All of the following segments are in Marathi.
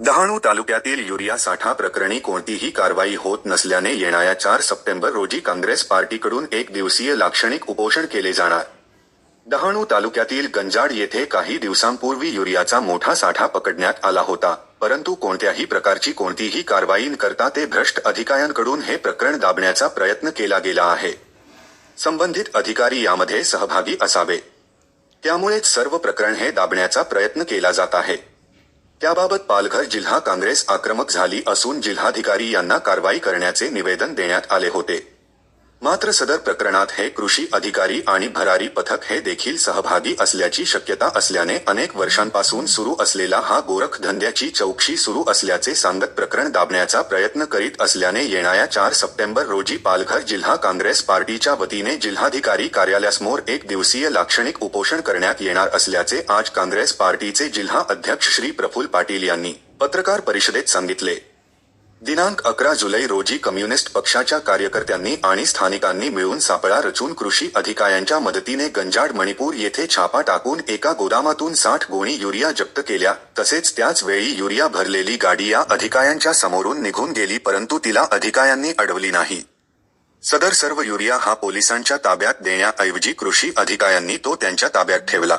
डहाणू तालुक्यातील युरिया साठा प्रकरणी कोणतीही कारवाई होत नसल्याने येणाऱ्या चार सप्टेंबर रोजी काँग्रेस पार्टीकडून एक दिवसीय लाक्षणिक उपोषण केले जाणार. डहाणू तालुक्यातील गंजाड येथे काही दिवसांपूर्वी युरियाचा मोठा साठा पकडण्यात आला होता परंतु कोणत्याही प्रकारची कोणतीही कारवाई न करता ते भ्रष्ट अधिकाऱ्यांकडून हे प्रकरण दाबण्याचा प्रयत्न केला गेला आहे. संबंधित अधिकारी यामध्ये सहभागी असावे. त्यामुळेच सर्व प्रकरण हे दाबण्याचा प्रयत्न केला जात आहे. त्याबाबत पालघर जिल्हा काँग्रेस आक्रमक झाली असून जिल्हाधिकारी यांना कारवाई करण्याचे निवेदन देण्यात आले होते. मात्र सदर प्रकरणात हे कृषी अधिकारी आणि भरारी पथक हे देखील सहभागी असल्याची शक्यता असल्याने अनेक वर्षांपासून सुरू असलेला हा गोरख धंद्याची चौकशी सुरू असल्याचे सांगत प्रकरण दाबण्याचा प्रयत्न करीत असल्याने येणाऱ्या चार सप्टेंबर रोजी पालघर जिल्हा काँग्रेस पार्टीच्या वतीने जिल्हाधिकारी कार्यालयासमोर एक दिवसीय लाक्षणिक उपोषण करण्यात येणार असल्याचे आज काँग्रेस पार्टीचे जिल्हा अध्यक्ष श्री प्रफुल पाटील यांनी पत्रकार परिषदेत सांगितले. दिनांक अकरा जुलै रोजी कम्युनिस्ट पक्षाच्या कार्यकर्त्यांनी आणि स्थानिकांनी मिळून सापळा रचून कृषी अधिकाऱ्यांच्या मदतीने गंजाड मणिपूर येथे छापा टाकून एका गोदामातून साठ गोणी युरिया जप्त केल्या. तसेच त्याच वेळी युरिया भरलेली गाडी या अधिकाऱ्यांच्या समोरून निघून गेली परंतु तिला अधिकाऱ्यांनी अडवली नाही. सदर सर्व युरिया हा पोलिसांच्या ताब्यात देण्याऐवजी कृषी अधिकाऱ्यांनी तो त्यांच्या ताब्यात ठेवला.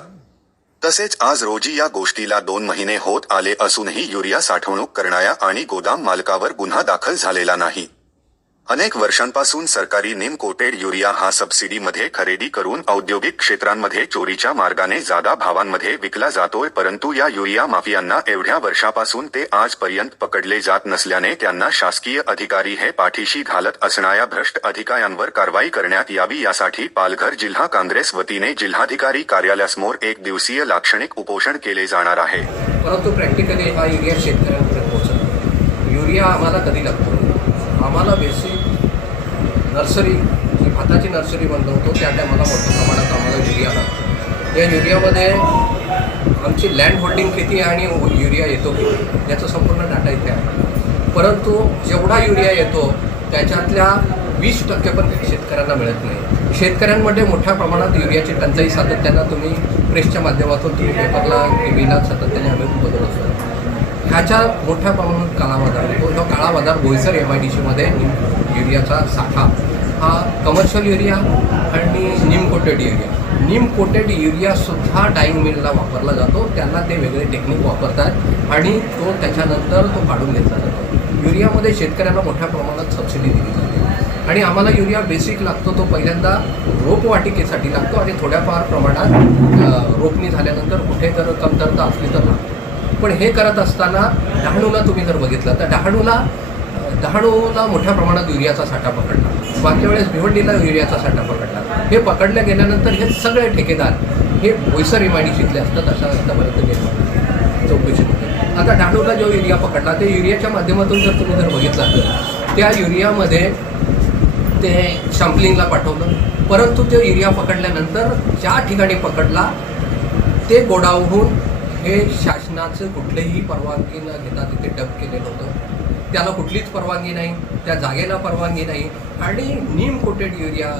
तसेच आज रोजी या गोष्टीला दोन महिने होत आले असूनही युरिया साठवणूक करणाऱ्या आणि गोदाम मालकावर गुन्हा दाखल झालेला नाही. अनेक वर्षांपासून सरकारी निम कोटेड युरिया हा सबसिडीमध्ये खरेदी करून औद्योगिक क्षेत्रांमध्ये चोरीच्या मार्गाने जादा भावांमध्ये विकला जातोय परंतु या युरिया माफियांना एवढ्या वर्षापासून ते आजपर्यंत पकडले जात नसल्याने त्यांना शासकीय अधिकारी हे पाठीशी घालत असणाऱ्या भ्रष्ट अधिकाऱ्यांवर कारवाई करण्यात यावी यासाठी पालघर जिल्हा काँग्रेस वतीने जिल्हाधिकारी कार्यालयासमोर एक दिवसीय लाक्षणिक उपोषण केले जाणार आहे. परंतु प्रॅक्टिकली हा युरिया शेतकऱ्यांपर्यंत पोहोचत युरिया आम्हाला कधी लागतो? आम्हाला बेसिक नर्सरी जी भाताची नर्सरी बनवतो त्या टायमाला मोठ्या प्रमाणात आम्हाला युरिया लागतो. या युरियामध्ये आमची लँड होल्डिंग किती आहे आणि युरिया येतो किती याचा संपूर्ण डाटा इथे आहे. परंतु जेवढा युरिया येतो त्याच्यातल्या वीस टक्के पण शेतकऱ्यांना मिळत नाही. शेतकऱ्यांमध्ये मोठ्या प्रमाणात युरियाची टंचाई सातत्यानं तुम्ही प्रेसच्या माध्यमातून तुम्ही पेपरला टीव्हीला सातत्याने आम्ही बदल असतो ह्याच्या मोठ्या प्रमाणात काळाबाजार होतो जो काळाबाजार बोईसर एम आय डी सीमध्ये युरियाचा साठा. हा कमर्शियल युरिया आणि neem coated urea neem coated युरियासुद्धा dyeing मिलला वापरला जातो. त्यांना ते वेगळे टेक्निक वापरतात आणि तो त्याच्यानंतर तो काढून घेतला जातो. युरियामध्ये शेतकऱ्यांना मोठ्या प्रमाणात सबसिडी दिली जाते. आणि आम्हाला युरिया बेसिक लागतो तो पहिल्यांदा रोपवाटिकेसाठी लागतो आणि थोड्याफार प्रमाणात रोपणी झाल्यानंतर कुठे तर कमतरता असली तर लागतो. पण हे करत असताना डहाणूला तुम्ही जर बघितलं तर डहाणूला डहाणूला मोठ्या प्रमाणात युरियाचा साठा पकडला. मागच्या वेळेस भिवंडीला युरियाचा साठा पकडला. हे पकडल्या गेल्यानंतर हे सगळे ठेकेदार हे बोईसर शिकले असतात अशा आतापर्यंत गेलं. चौकशीमध्ये आता डहाणूला जो युरिया पकडला ते युरियाच्या माध्यमातून जर तुम्ही जर बघितलं तर त्या युरियामध्ये ते शॅम्पलिंगला पाठवलं. परंतु तो युरिया पकडल्यानंतर ज्या ठिकाणी पकडला ते गोडावहून हे शा शासनाचं कुठलीही परवानगी न घेता तिथे डब केलेलं होतं. त्याला कुठलीच परवानगी नाही त्या जागेला परवानगी नाही आणि नीम कोटेड युरिया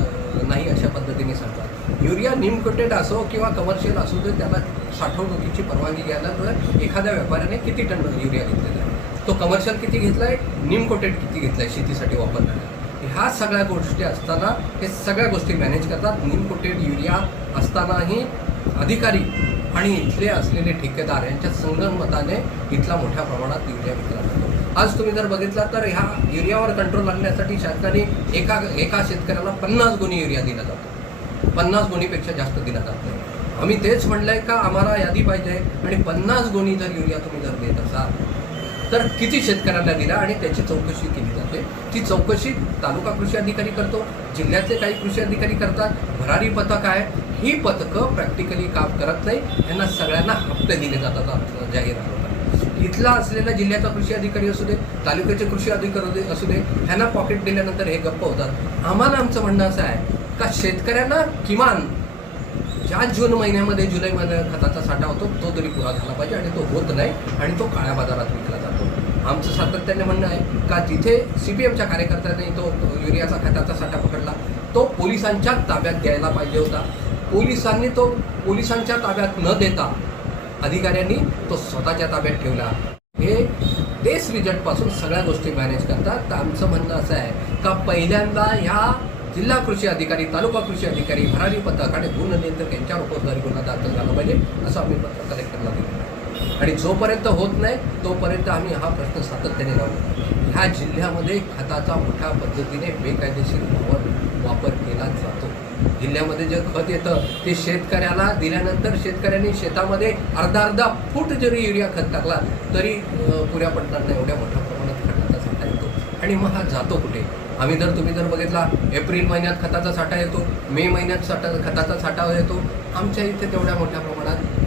नाही अशा पद्धतीने सांगतात. युरिया नीम कोटेड असो किंवा कमर्शियल असो तर त्याला साठवणुकीची परवानगी घ्यायला तर एखाद्या व्यापाऱ्याने किती टन युरिया घेतलेला आहे? तो कमर्शियल किती घेतला आहे नीम कोटेड किती घेतला आहे शेतीसाठी वापरण्याला ह्या सगळ्या गोष्टी असताना हे सगळ्या गोष्टी मॅनेज करतात. नीम कोटेड युरिया असतानाही अधिकारी आणि इथले असलेले ठेकेदार यांच्या संगनमताने इथला मोठ्या प्रमाणात युरिया विकला जातो आज तुम्ही जर बघितला तर ह्या युरियावर कंट्रोल आणण्यासाठी शासनाने एका एका शेतकऱ्याला पन्नास गुणी युरिया दिला जातो. पन्नास गुणीपेक्षा जास्त दिला जात नाही. आम्ही तेच म्हणलंय का आम्हाला यादी पाहिजे आणि पन्नास गुणी जर युरिया तुम्ही जर देत असाल तर किती शेतकऱ्यांना दिला आणि त्याची चौकशी केली? जाते ती चौकशी तालुका कृषी अधिकारी करतो जिल्ह्यातले काही कृषी अधिकारी करतात भरारी पथक आहे ही पथकं प्रॅक्टिकली काम करत नाही यांना सगळ्यांना हप्ते दिले जातात जाहीर इथला असलेला जिल्ह्याचा कृषी अधिकारी असू दे तालुक्याचे कृषी अधिकारी असू दे ह्यांना पॉकेट दिल्यानंतर हे गप्प होतात. आम्हाला आमचं म्हणणं असं आहे का शेतकऱ्यांना किमान ज्या जून महिन्यामध्ये जुलै महिन्यात खताचा साठा होतो तो तरी पुरा झाला पाहिजे आणि तो होत नाही आणि तो काळ्या बाजारात विकला जातो. आमचं सातत्याने म्हणणं आहे का जिथे सी पी एमच्या कार्यकर्त्यांनी तो युरियाचा खताचा साठा पकडला तो पोलिसांच्या ताब्यात घ्यायला पाहिजे होता. पोलिसांनी तो पोलिसांच्या ताब्यात न देता अधिकाऱ्यांनी तो स्वतःच्या ताब्यात ठेवला. हे तेच रिजल्टपासून सगळ्या गोष्टी मॅनेज करतात. तर आमचं म्हणणं असं आहे का पहिल्यांदा ह्या जिल्हा कृषी अधिकारी तालुका कृषी अधिकारी भरारी पथक आणि गुण नियंत्रक यांच्यावर फौजदारी गुन्हा दाखल झाला पाहिजे असं आम्ही पत्र कलेक्टरला दिलं आणि जोपर्यंत होत नाही तोपर्यंत आम्ही हा प्रश्न सातत्याने लावू. ह्या जिल्ह्यामध्ये खताचा मोठ्या पद्धतीने बेकायदेशीर वापर वापर केला जातो. जिल्ह्यामध्ये जे खत येतं ते शेतकऱ्याला दिल्यानंतर शेतकऱ्यांनी शेतामध्ये अर्धा अर्धा फूट जरी युरिया खत टाकला तरी पुऱ्या पडणार एवढ्या मोठ्या प्रमाणात खताचा साठा येतो. आणि मग हा जातो कुठे? आम्ही जर तुम्ही जर बघितला एप्रिल महिन्यात खताचा साठा येतो मे महिन्यात साठा खताचा साठा येतो. आमच्या इथे तेवढ्या मोठ्या प्रमाणात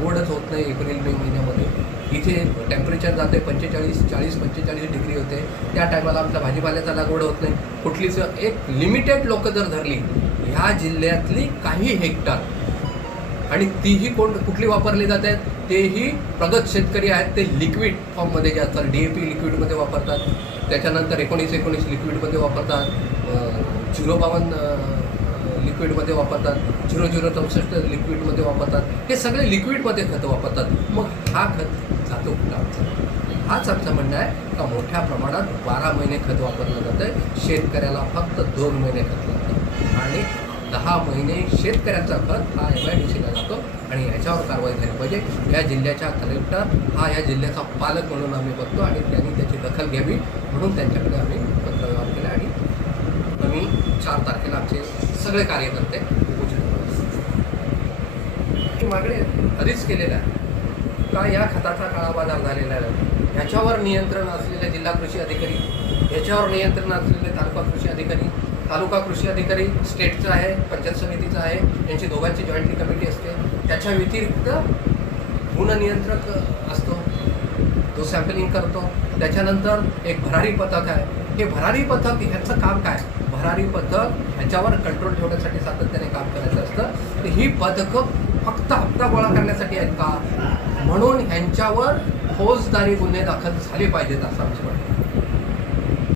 लागवडच होत नाही एप्रिल मे महिन्यामध्ये. इथे टेम्परेचर जाते पंचेचाळीस चाळीस पंचेचाळीस डिग्री होते. त्या टायमाला आमच्या भाजीपाल्याचा लागवड होत नाही. कुठलीच एक लिमिटेड लोक जर धरली ह्या जिल्ह्यातली काही हेक्टर आणि तीही कोण कुठली वापरली जात आहेत तेही प्रगत शेतकरी आहेत. ते लिक्विड फॉर्ममध्ये जे असतात डी ए पी लिक्विडमध्ये वापरतात. त्याच्यानंतर एकोणीस एकोणीस लिक्विडमध्ये वापरतात. झिरो बावन्न लिक्विडमध्ये वापरतात झिरो झिरो चौसष्ट लिक्विडमध्ये वापरतात. हे सगळे लिक्विडमध्ये खतं वापरतात. मग हा खत जातो कुठं हाच आमचं म्हणणं आहे का मोठ्या प्रमाणात बारा महिने खत वापरलं जातं आहे शेतकऱ्याला फक्त दोन महिने खत लागतं. आणि दहा महिने शेतकऱ्यांचा खत हा एम आय डी सीला जातो. आणि याच्यावर कारवाई झाली पाहिजे. या जिल्ह्याच्या कलेक्टर हा या जिल्ह्याचा पालक म्हणून आम्ही बघतो. आणि त्यांनी त्याची दखल घ्यावी म्हणून त्यांच्याकडे आम्ही पत्रव्यवहार केला. आणि आम्ही चार तारखेला आमचे सगळे कार्यकर्ते उपोषण मागणी आधीच केलेलं आहे. का या खताचा काळा बाजार झालेला आहे? ह्याच्यावर नियंत्रण असलेले जिल्हा कृषी अधिकारी ह्याच्यावर नियंत्रण असलेले तालुका कृषी अधिकारी तालुका कृषी अधिकारी स्टेटचा आहे पंचायत समितीचा आहे यांची दोघांची जॉईंटली कमिटी असते. त्याच्या व्यतिरिक्त गुणनियंत्रक असतो तो सॅम्पलिंग करतो. त्याच्यानंतर एक भरारी पथक आहे हे भरारी पथक ह्याचं काम काय? भरारी पथक ह्याच्यावर कंट्रोल ठेवण्यासाठी सातत्याने काम करायचं असतं. तर ही पथकं फक्त हप्ता गोळा करण्यासाठी आहेत का? म्हणून ह्यांच्यावर फौजदारी गुन्हे दाखल झाले पाहिजेत असं आमचं म्हणणं